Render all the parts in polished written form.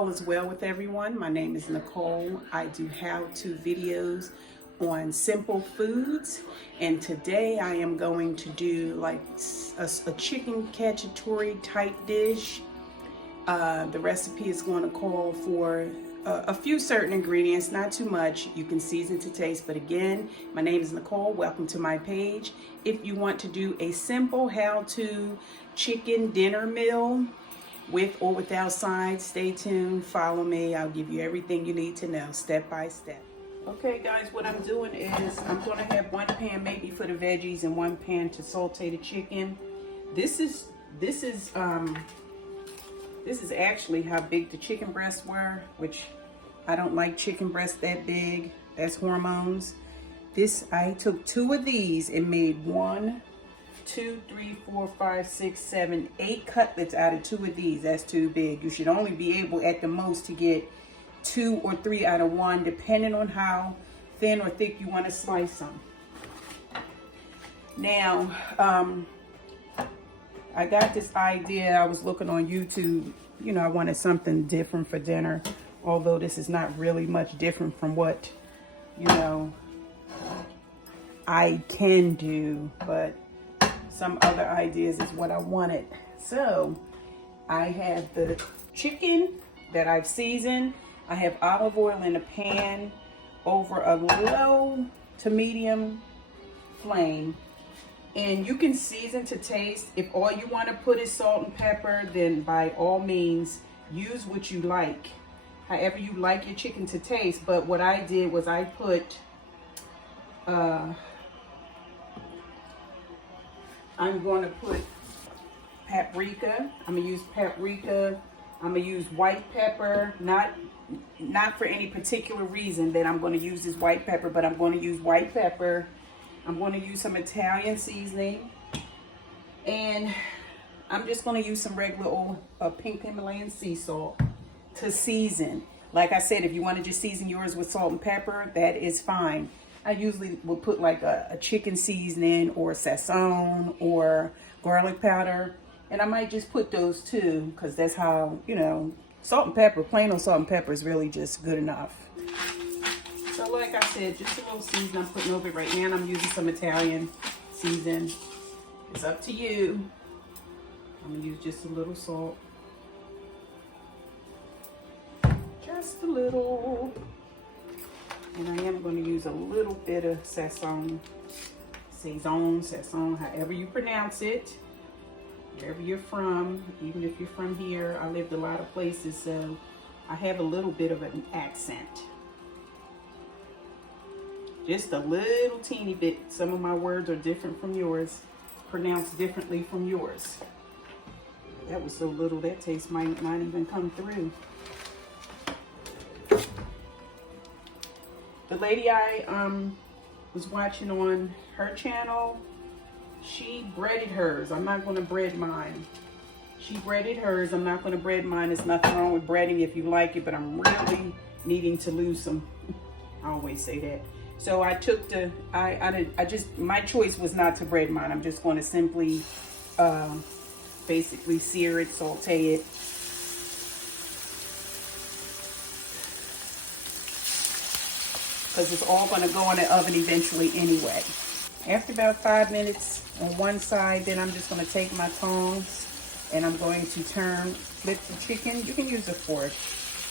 all is well with everyone. My name is Nicole. I do how-to videos on simple foods, and today I am going to do like a chicken cacciatore type dish. The recipe is going to call for a few certain ingredients, not too much. You can season to taste, but again, my name is Nicole. Welcome to my page. If you want to do a simple how-to chicken dinner meal with or without sides, stay tuned, follow me. I'll give you everything you need to know step by step. Okay guys, what I'm doing is I'm going to have one pan maybe for the veggies and one pan to saute the chicken. This is actually how big the chicken breasts were, which I don't like chicken breasts that big. That's hormones. I took 2 of these and made 1, 2, 3, 4, 5, 6, 7, 8 cutlets out of 2 of these. That's too big. You should only be able at the most to get 2 or 3 out of 1, depending on how thin or thick you want to slice them. Now, I got this idea. I was looking on YouTube. You know, I wanted something different for dinner, although this is not really much different from what, you know, I can do, but some other ideas is what I wanted. So I have the chicken that I've seasoned. I have olive oil in a pan over a low to medium flame. And you can season to taste. If all you want to put is salt and pepper, then by all means, use what you like. However you like your chicken to taste. But what I did was I put, I'm going to put paprika. I'm going to use paprika. I'm going to use white pepper. Not for any particular reason that I'm going to use this white pepper, but I'm going to use white pepper. I'm going to use some Italian seasoning, and I'm just going to use some regular old pink Himalayan sea salt to season. Like I said, if you want to just season yours with salt and pepper, that is fine. I usually will put like a chicken seasoning or sazon or garlic powder, and I might just put those too, because that's how, you know, salt and pepper, plain old salt and pepper is really just good enough. So like I said, just a little season I'm putting over it right now, and I'm using some Italian season. It's up to you. I'm gonna use just a little salt. Just a little. And I am gonna use a little bit of sazon, however you pronounce it. Wherever you're from, even if you're from here, I lived a lot of places, so I have a little bit of an accent. Just a little teeny bit. Some of my words are different from yours, pronounced differently from yours. That was so little, that taste might not even come through. The lady I was watching on her channel, she breaded hers. I'm not going to bread mine. She breaded hers. I'm not going to bread mine. There's nothing wrong with breading if you like it, but I'm really needing to lose some. I always say that. So I took my choice was not to bread mine. I'm just going to simply basically sear it, saute it. Because it's all going to go in the oven eventually anyway. After about 5 minutes on one side, then I'm just going to take my tongs and I'm going to flip the chicken. You can use a fork,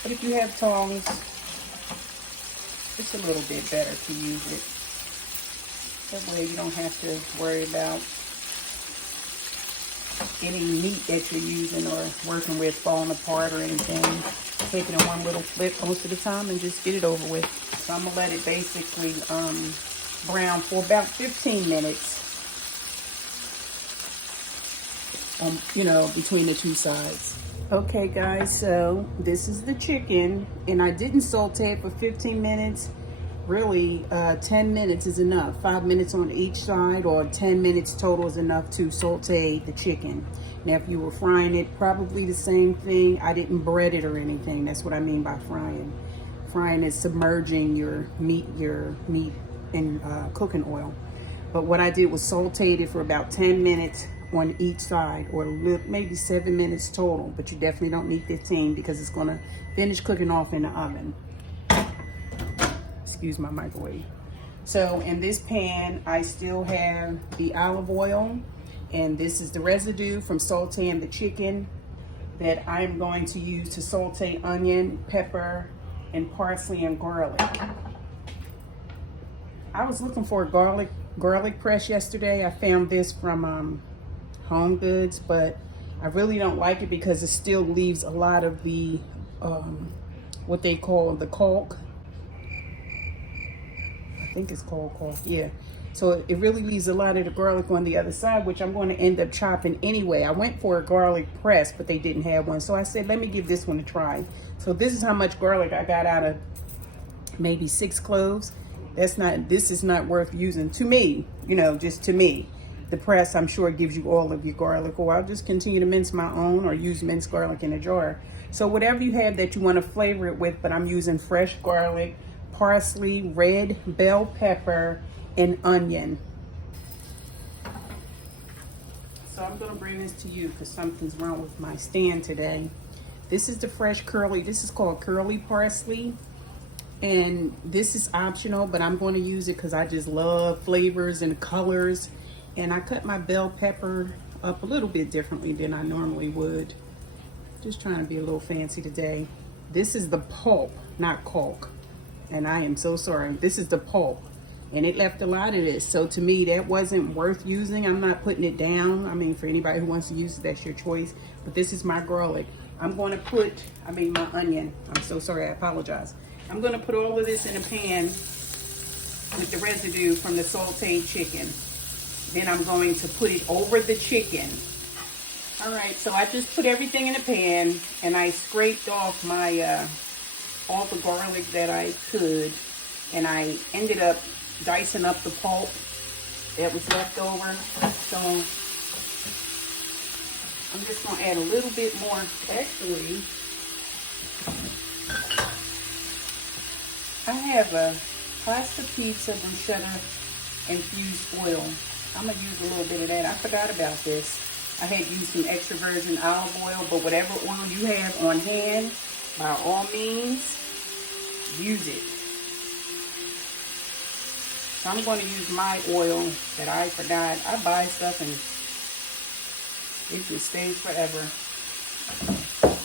but if you have tongs, it's a little bit better to use it. That way you don't have to worry about any meat that you're using or working with falling apart or anything. Take it in one little flip most of the time and just get it over with. So I'm going to let it basically brown for about 15 minutes, you know, between the two sides. Okay guys, so this is the chicken, and I didn't saute it for 15 minutes. Really, 10 minutes is enough. 5 minutes on each side, or 10 minutes total is enough to saute the chicken. Now if you were frying it, probably the same thing. I didn't bread it or anything. That's what I mean by frying. Frying is submerging your meat in cooking oil. But what I did was saute it for about 10 minutes on each side, or maybe 7 minutes total, but you definitely don't need 15 because it's gonna finish cooking off in the oven. Excuse my microwave. So in this pan, I still have the olive oil, and this is the residue from sauteing the chicken that I'm going to use to saute onion, pepper, and parsley and garlic. I was looking for a garlic press yesterday. I found this from Home Goods, but I really don't like it because it still leaves a lot of the what they call the caulk. I think it's called caulk, yeah. So it really leaves a lot of the garlic on the other side, which I'm going to end up chopping anyway. I went for a garlic press, but they didn't have one, so I said let me give this one a try. So this is how much garlic I got out of maybe 6 cloves. This is not worth using to me, you know, just to me. The press, I'm sure, gives you all of your garlic, or I'll just continue to mince my own or use minced garlic in a jar. So whatever you have that you want to flavor it with, but I'm using fresh garlic, parsley, red bell pepper, and onion. So I'm going to bring this to you because something's wrong with my stand today. This is the fresh curly, this is called curly parsley. And this is optional, but I'm going to use it because I just love flavors and colors. And I cut my bell pepper up a little bit differently than I normally would. Just trying to be a little fancy today. This is the pulp, not caulk. And I am so sorry. This is the pulp. And it left a lot of this. So to me, that wasn't worth using. I'm not putting it down. I mean, for anybody who wants to use it, that's your choice. But this is my garlic. I'm going to put, my onion. I'm so sorry, I apologize. I'm going to put all of this in a pan with the residue from the sauteed chicken. Then I'm going to put it over the chicken. All right, so I just put everything in a pan, and I scraped off my all the garlic that I could, and I ended up dicing up the pulp that was left over. So I'm just going to add a little bit more. Actually, I have a pasta pizza bruschetta infused oil. I'm going to use a little bit of that. I forgot about this. I had used some extra virgin olive oil, but whatever oil you have on hand, by all means, use it. So I'm going to use my oil that I forgot. I buy stuff and it just stays forever.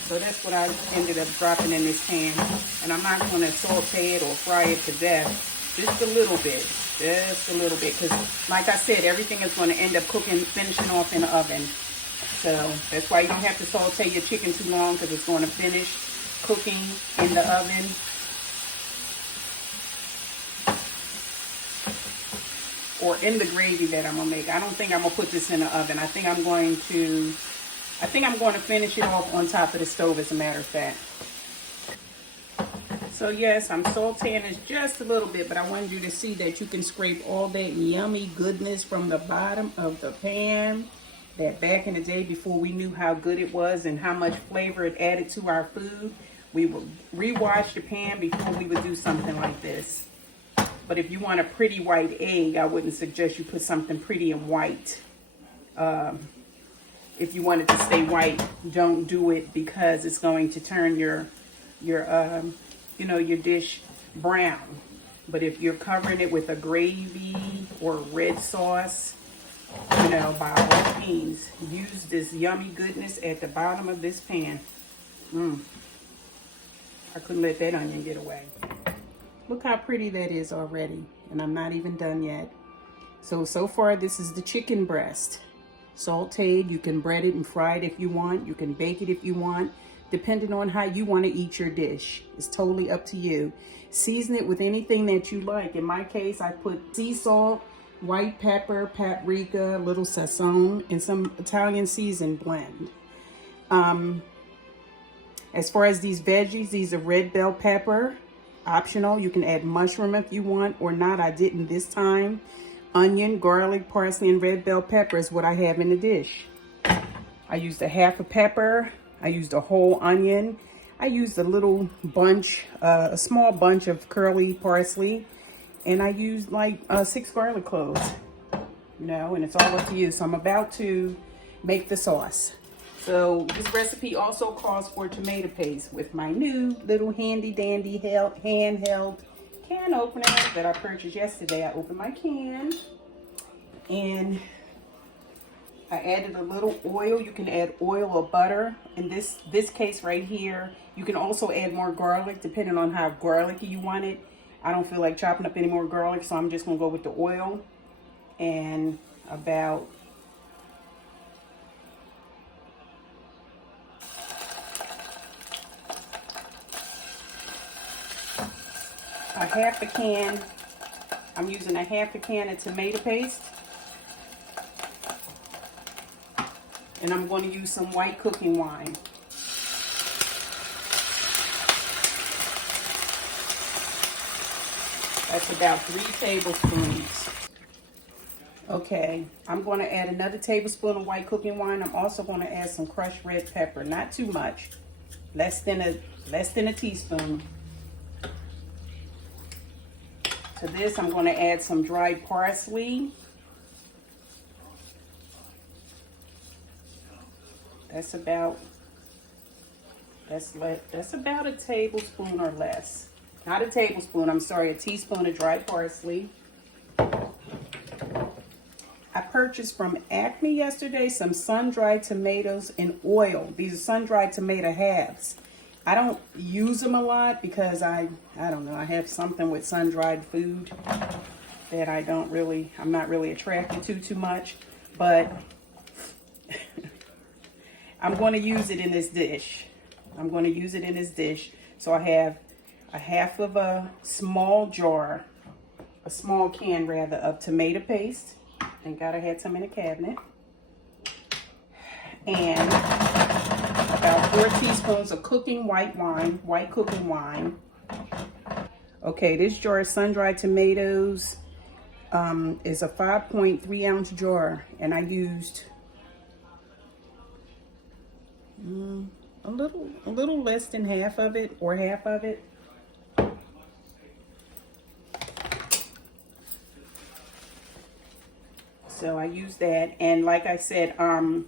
So that's what I ended up dropping in this pan. And I'm not going to saute it or fry it to death. Just a little bit. Just a little bit. Because like I said, everything is going to end up cooking, finishing off in the oven. So that's why you don't have to saute your chicken too long, because it's going to finish cooking in the oven. Or in the gravy that I'm going to make. I don't think I'm going to put this in the oven. I think I'm going to finish it off on top of the stove, as a matter of fact. So yes, I'm sauteing this just a little bit, but I wanted you to see that you can scrape all that yummy goodness from the bottom of the pan. That back in the day, before we knew how good it was and how much flavor it added to our food, we would rewash the pan before we would do something like this. But if you want a pretty white egg, I wouldn't suggest you put something pretty and white. If you want it to stay white, don't do it, because it's going to turn your dish brown. But if you're covering it with a gravy or red sauce, by all means, use this yummy goodness at the bottom of this pan. I couldn't let that onion get away. Look how pretty that is already, and I'm not even done yet. So far, this is the chicken breast. Sauteed. You can bread it and fry it if you want. You can bake it if you want, depending on how you want to eat your dish. It's totally up to you. Season it with anything that you like. In my case, I put sea salt, white pepper, paprika, a little sazon, and some Italian seasoned blend. As far as these veggies, these are red bell pepper. Optional. You can add mushroom if you want or not. I didn't this time. Onion, garlic, parsley, and red bell pepper is what I have in the dish. I used a half a pepper. I used a whole onion. I used a little bunch, a small bunch of curly parsley. And I used like 6 garlic cloves. And it's all up to you. So I'm about to make the sauce. So this recipe also calls for tomato paste with my new little handy dandy handheld can opener that I purchased yesterday. I opened my can and I added a little oil. You can add oil or butter. In this case right here, you can also add more garlic depending on how garlicky you want it. I don't feel like chopping up any more garlic, so I'm just gonna go with the oil and about a half a can. I'm using a half a can of tomato paste. And I'm going to use some white cooking wine. That's about 3 tablespoons. Okay, I'm going to add another tablespoon of white cooking wine. I'm also going to add some crushed red pepper. Not too much. Less than a teaspoon. To this, I'm going to add some dried parsley. That's about a tablespoon or less. Not a tablespoon, I'm sorry, a teaspoon of dried parsley. I purchased from Acme yesterday some sun-dried tomatoes in oil. These are sun-dried tomato halves. I don't use them a lot because I don't know, I have something with sun-dried food that I'm not really attracted to too much, but I'm going to use it in this dish. So I have a half of a small can rather, of tomato paste. Thank God I had some in the cabinet. And about 4 teaspoons of white cooking wine. Okay, this jar of sun-dried tomatoes is a 5.3 ounce jar, and I used a little less than half of it, or half of it. So I used that, and like I said, I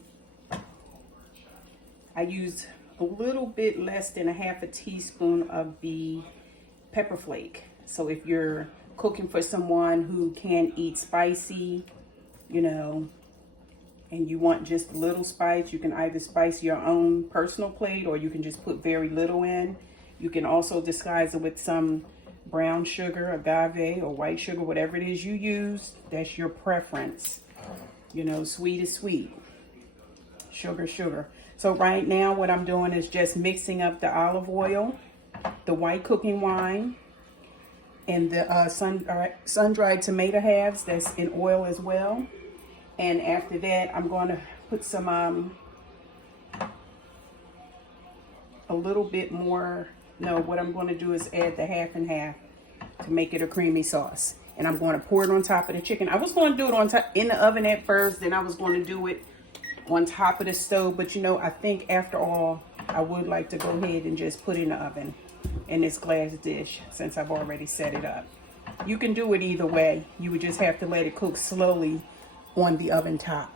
used a little bit less than a half a teaspoon of the pepper flake. So if you're cooking for someone who can't eat spicy, you know, and you want just a little spice, you can either spice your own personal plate or you can just put very little in. You can also disguise it with some brown sugar, agave, or white sugar, whatever it is you use. That's your preference. You know, sweet is sweet. Sugar, sugar. So right now what I'm doing is just mixing up the olive oil, the white cooking wine, and the sun-dried tomato halves that's in oil as well. And after that, I'm going to put some, a little bit more, no, what I'm going to do is add the half and half to make it a creamy sauce. And I'm going to pour it on top of the chicken. I was going to do it on top in the oven at first, then I was going to do it on top of the stove. But you know, I think after all, I would like to go ahead and just put it in the oven in this glass dish since I've already set it up. You can do it either way. You would just have to let it cook slowly on the oven top.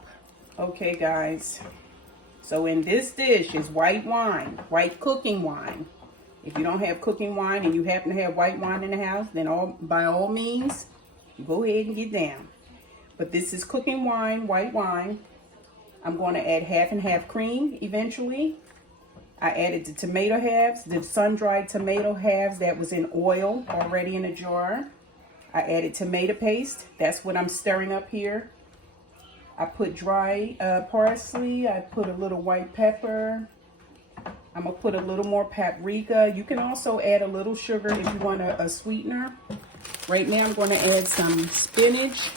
Okay guys, so in this dish is white wine, white cooking wine. If you don't have cooking wine and you happen to have white wine in the house, then by all means, go ahead and get down. But this is cooking wine, white wine. I'm going to add half and half cream eventually. I added the tomato halves, the sun-dried tomato halves that was in oil already in a jar. I added tomato paste. That's what I'm stirring up here. I put dry parsley. I put a little white pepper. I'm going to put a little more paprika. You can also add a little sugar if you want a sweetener. Right now I'm going to add some spinach.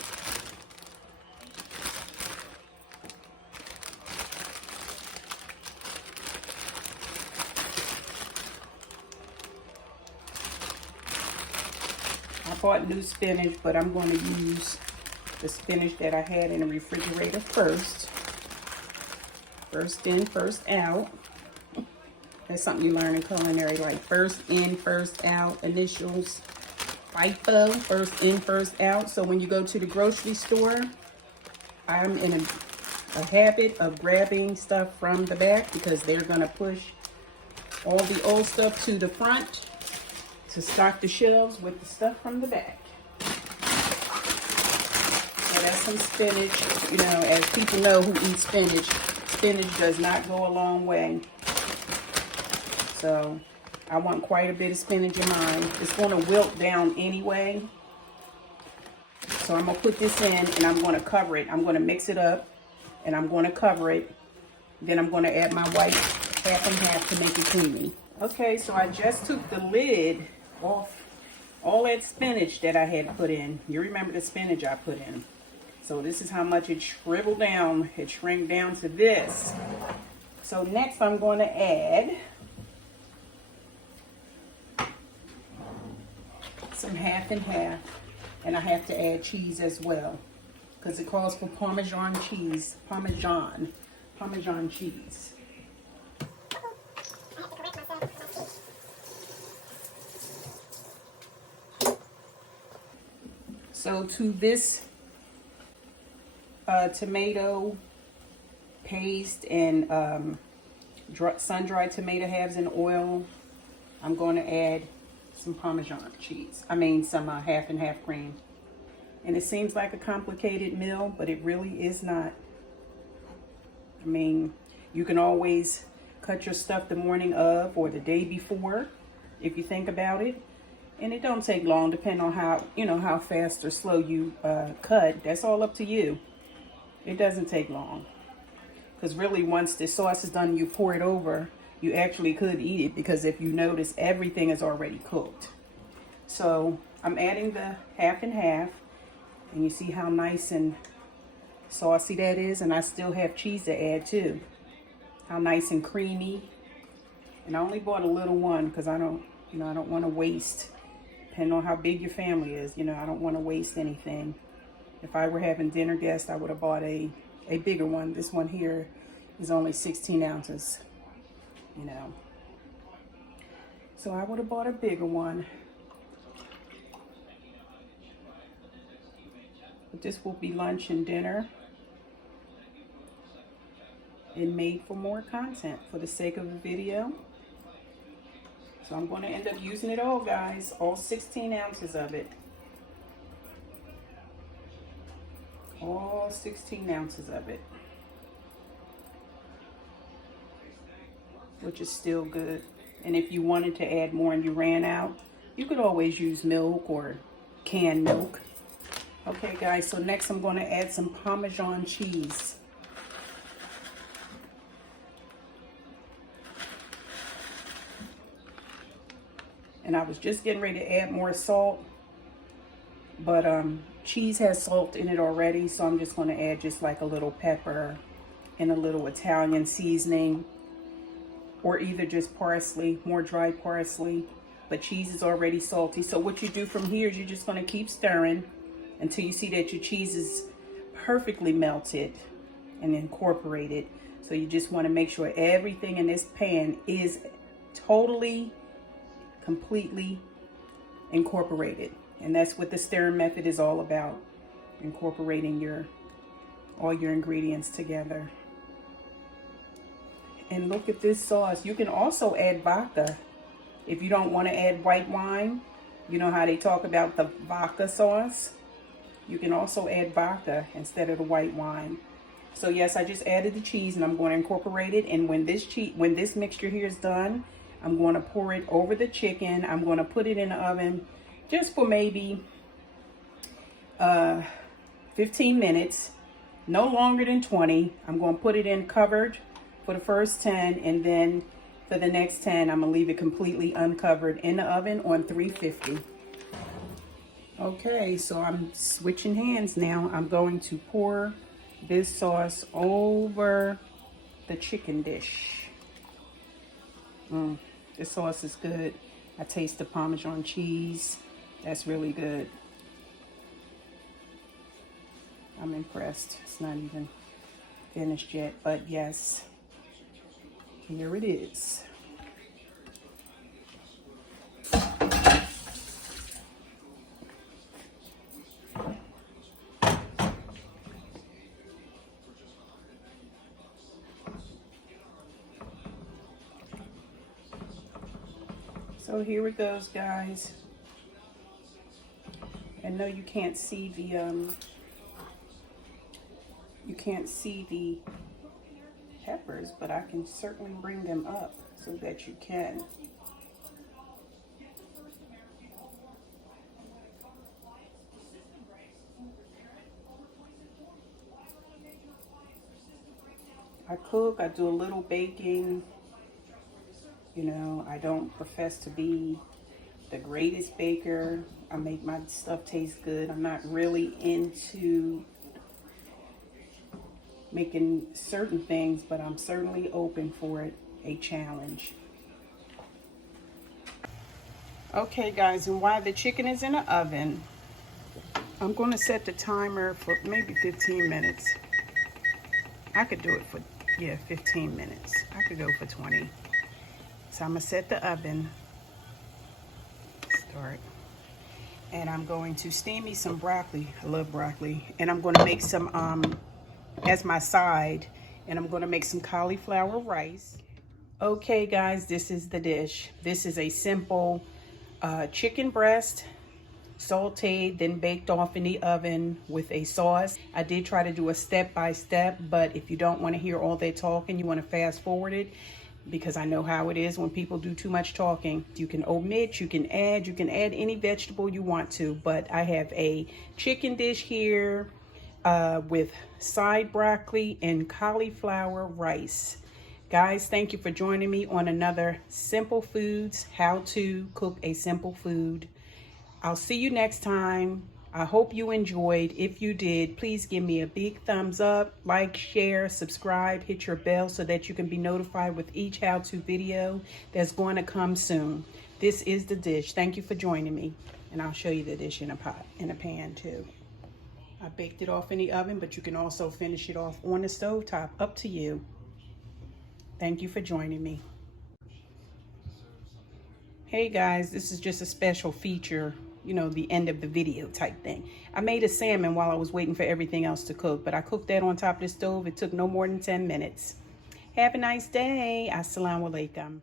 I bought new spinach, but I'm going to use the spinach that I had in the refrigerator first. First in, first out. That's something you learn in culinary, like first in, first out, initials. FIFO, first in, first out. So when you go to the grocery store, I'm in a a habit of grabbing stuff from the back because they're gonna push all the old stuff to the front to stock the shelves with the stuff from the back. So that's some spinach. You know, as people know who eat spinach, spinach does not go a long way. So I want quite a bit of spinach in mine. It's gonna wilt down anyway. So I'm gonna put this in and I'm gonna cover it. I'm gonna mix it up and I'm gonna cover it. Then I'm gonna add my white half and half to make it creamy. Okay, so I just took the lid off all that spinach that I had put in. You remember the spinach I put in. So this is how much it shriveled down. It shrank down to this. So next I'm gonna add some half and half. And I have to add cheese as well, because it calls for Parmesan cheese, Parmesan cheese. So to this tomato paste and sun-dried tomato halves in oil, I'm going to add some Parmesan cheese. I mean some half and half cream. And it seems like a complicated meal, but it really is not. I mean, you can always cut your stuff the morning of or the day before, if you think about it. And it don't take long, depending on how, you know, how fast or slow you cut. That's all up to you. It doesn't take long. Because really, once the sauce is done, you pour it over, you actually could eat it, because if you notice, everything is already cooked. So I'm adding the half and half, and you see how nice and saucy that is. And I still have cheese to add too. How nice and creamy. And I only bought a little one because I don't want to waste. Depending on how big your family is, you know, I don't want to waste anything. If I were having dinner guests, I would have bought a bigger one. This one here is only 16 ounces. You know, so I would have bought a bigger one, but this will be lunch and dinner and made for more content for the sake of the video. So I'm going to end up using it all, guys, all 16 ounces of it, all 16 ounces of it. Which is still good. And if you wanted to add more and you ran out, you could always use milk or canned milk. Okay, guys, so next I'm going to add some Parmesan cheese. And I was just getting ready to add more salt, but cheese has salt in it already, so I'm just going to add just like a little pepper and a little Italian seasoning. Or either just parsley, more dry parsley. But cheese is already salty. So what you do from here is you're just going to keep stirring until you see that your cheese is perfectly melted and incorporated. So you just want to make sure everything in this pan is totally, completely incorporated. And that's what the stirring method is all about. Incorporating all your ingredients together. And look at this sauce. You can also add vodka if you don't want to add white wine. You know how they talk about the vodka sauce? You can also add vodka instead of the white wine. So yes, I just added the cheese and I'm going to incorporate it. And when this mixture here is done, I'm going to pour it over the chicken. I'm going to put it in the oven just for maybe 15 minutes, no longer than 20. I'm going to put it in covered for the first 10, and then for the next 10, I'm gonna leave it completely uncovered in the oven on 350. Okay, so I'm switching hands now. I'm going to pour this sauce over the chicken dish. This sauce is good. I taste the Parmesan cheese. That's really good. I'm impressed. It's not even finished yet, but yes. Here it is. So here it goes, guys. I know you can't see the peppers, but I can certainly bring them up so that you can. I cook, I do a little baking. You know, I don't profess to be the greatest baker. I make my stuff taste good. I'm not really into making certain things, but I'm certainly open for it, a challenge. Okay guys, and while the chicken is in the oven, I'm going to set the timer for maybe 15 minutes. I could do it for, yeah, 15 minutes. I could go for 20. So I'm going to set the oven. Start. And I'm going to steam me some broccoli. I love broccoli. And I'm going to make some, as my side, and I'm going to make some cauliflower rice. Okay guys, this is the dish. This is a simple chicken breast, sauteed, then baked off in the oven with a sauce. I did try to do a step-by-step, but if you don't want to hear all that talking, you want to fast forward it, because I know how it is when people do too much talking. You can omit, you can add any vegetable you want to, but I have a chicken dish here with side broccoli and cauliflower rice. Guys, thank you for joining me on another Simple Foods, how to cook a simple food. I'll see you next time. I hope you enjoyed. If you did, please give me a big thumbs up, like, share, subscribe, hit your bell so that you can be notified with each how-to video that's going to come soon. This is the dish. Thank you for joining me. And I'll show you the dish in a pot, in a pan too. I baked it off in the oven, but you can also finish it off on the stove top, up to you. Thank you for joining me. Hey guys, this is just a special feature, you know, the end of the video type thing. I made a salmon while I was waiting for everything else to cook, but I cooked that on top of the stove. It took no more than 10 minutes. Have a nice day. Assalamu alaikum.